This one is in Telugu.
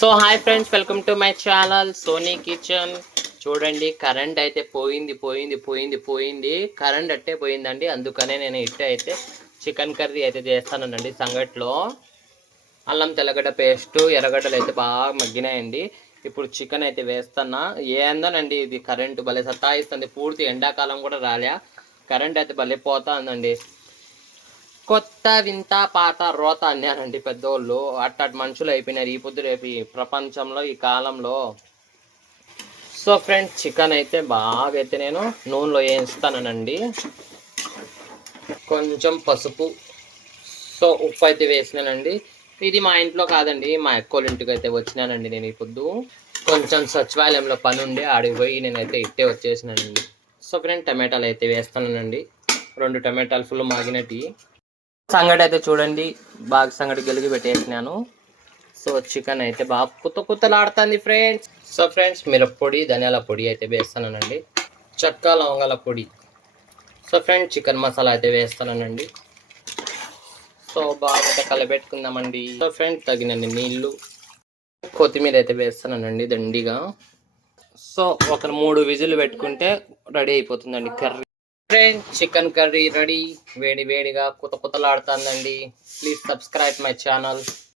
So hi friends, welcome to my channel Soni kitchen. చూడండి, కరెంట్ అయితే పోయింది. కరెంట్ అట్టే పోయిందండి. అందుకనే నేను ఇట్టే అయితే చికెన్ కర్రీ అయితే చేస్తానండి. సంగట్లో అల్లం తెల్లగడ్డ పేస్టు ఎర్రగడ్డలు అయితే బాగా మగ్గినాయండి. ఇప్పుడు చికెన్ అయితే వేస్తున్నా. ఏందోనండి, ఇది కరెంటు భలే సతాయిస్తుంది. పూర్తి ఎండాకాలం కూడా రాలే, కరెంట్ అయితే భలే పోతుందండి. కొత్త వింత పాత రోత అన్నారండి పెద్దోళ్ళు. అట్టాటి మనుషులు అయిపోయినారు ఈ పొద్దు రేపు ఈ ప్రపంచంలో, ఈ కాలంలో. సో ఫ్రెండ్స్, చికెన్ అయితే బాగా అయితే నేను నూనెలో వేయిస్తానండి. కొంచెం పసుపు, సో ఉప్పు అయితే వేసినానండి. ఇది మా ఇంట్లో కాదండి, మా అక్కోళ్ళ ఇంటికి అయితే వచ్చినానండి నేను ఈ పొద్దు. కొంచెం సచివాలయంలో పని ఉండి ఆడికి పోయి నేనైతే ఇట్టే వచ్చేసినానండి. సో ఫ్రెండ్, టమాటాలు అయితే వేస్తానండి. 2 టమాటాలు ఫుల్ మాగినట్టు. సంగటి అయితే చూడండి, బాగా సంగటి గెలిగి పెట్టేసినాను. సో చికెన్ అయితే బాగా కుత్తలాడుతుంది ఫ్రెండ్స్. సో ఫ్రెండ్స్, మిరప్పొడి ధనియాల పొడి అయితే వేస్తానండి. చెక్క లవంగాల పొడి. సో ఫ్రెండ్స్, చికెన్ మసాలా అయితే వేస్తానండి. సో బాగా అయితే కలబెట్టుకుందామండి. సో ఫ్రెండ్స్, తగినన్ని నీళ్ళు, కొత్తిమీర అయితే వేస్తానండి దండిగా. సో ఒక 3 విజిల్ పెట్టుకుంటే రెడీ అయిపోతుందండి curry. Friends, chicken curry ready. వేడిగా కుతలాడుతుందండి. Please subscribe my channel.